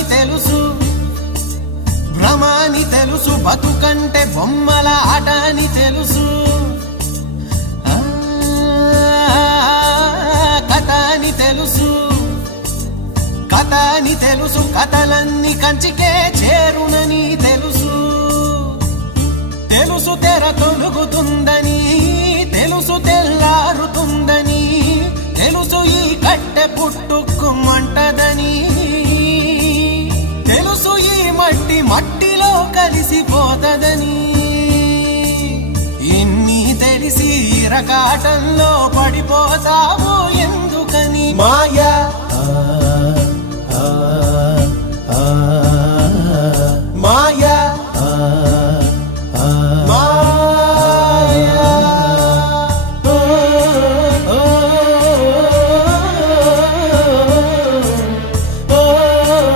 అని తెలుసు, భ్రమాని తెలుసు, బతుకంటే బొమ్మల ఆట అని తెలుసు, కథ అని తెలుసు, కథ అని తెలుసు, కథలన్నీ కంచికే చేరునని తెలుసు, తెలుసు తెర తొలుగుతుందని, తెలుసు తెల్లారుతుందని, తెలుసు ఈ కట్టె పుట్టుకుమంటదని, తెలుసు ఈ మట్టి మట్టిలో కలిసిపోతదని, ఇన్ని తెలిసి రకాటంలో పడిపోతావు ఎందుకని? మాయా